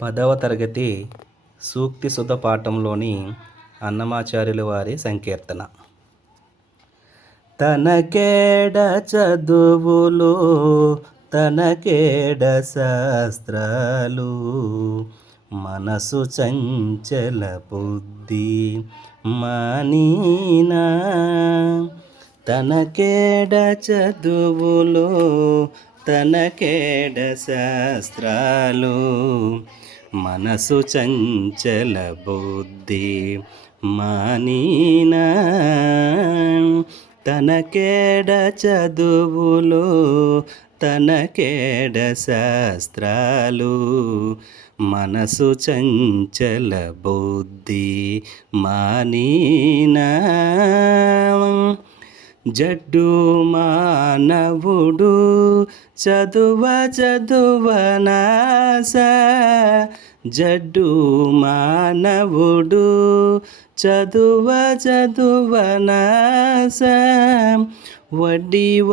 10వ తరగతి సూక్తి సుధ పాఠంలోని అన్నమాచార్యుల వారి సంకీర్తన. తనకేడ చదువులు తనకేడ శాస్త్రాలు, మనసు చంచల బుద్ధి మానీనా. తనకేడ చదువులు తనకేడ శాస్త్రాలు, మనసు చంచల బుద్ధి మానీనా. తనకేడ చదువులు తనకేడ శాస్త్రాలు, మనసు చంచల బుద్ధి మానీనా. జడ్డు మానవుడు చదువనాస, జడ్డు మానవుడు చదువనాస, వడ్డివారుగాక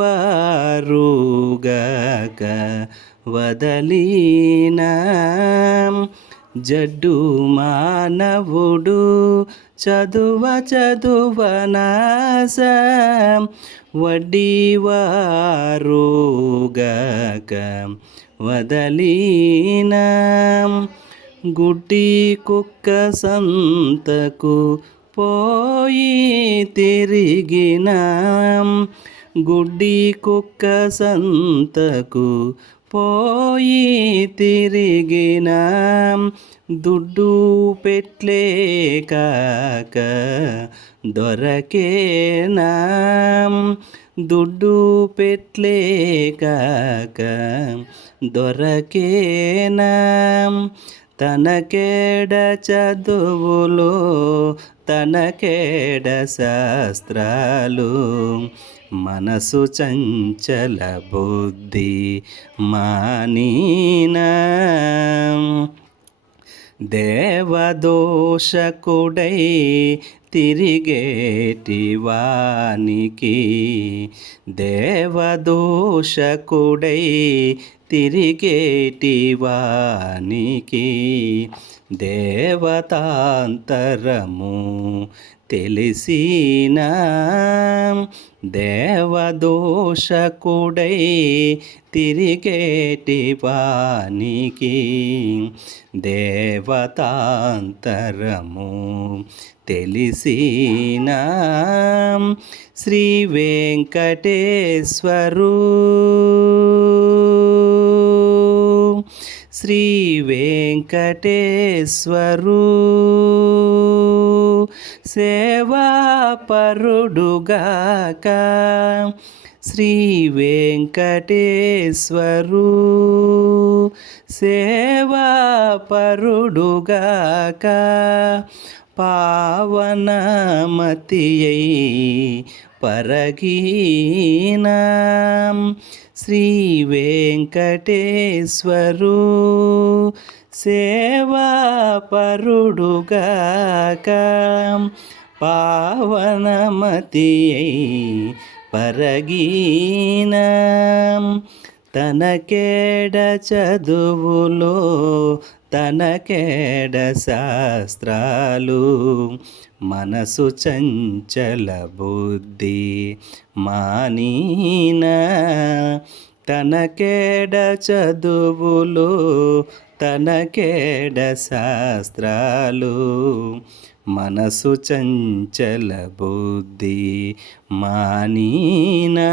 వదలినా. జడ్డు మానవుడు చదువనాస, వడ్డివారుగాక వదలినా. గుడ్డి కుక్క సంతకు పోయి తిరిగిన, గుడ్డి కుక్క సంతకు పోయి తిరిగిన, దుడ్డు పెట్లే కాక దొరకేనా. దుడ్డు పెట్లే కాక దొరకేనా. తనకేడ చదువులు తనకేడ శాస్త్రాలు, మనసు చంచల బుద్ధి మానీనా. దేవదోషకుడై తిరిగేటి వానికి, దేవదోషకుడై తిరిగేటి వానికి, దేవతాంతరము తెలిసినా. దేవదోషకుడై తిరిగేటి వానికి, దేవతాంతరము తెలిసినా. శ్రీ వెంకటేశ్వరు, శ్రీ వెంకటేశ్వరు సేవాపరుడుగాక, శ్రీ వెంకటేశ్వరు సేవాపరుడుగాక. పావనమతియై పరగీనా. శ్రీ వెంకటేశ్వరు సేవాపరుడుగాక, పావనమతియై పరగీనా. తనకేడ చదువులు తనకేడ శాస్త్రాలు, మనసు చంచల బుద్ధి మానీనా. తనకేడ చదువులు తనకేడ శాస్త్రాలు, మనసు చంచల బుద్ధి మానీనా.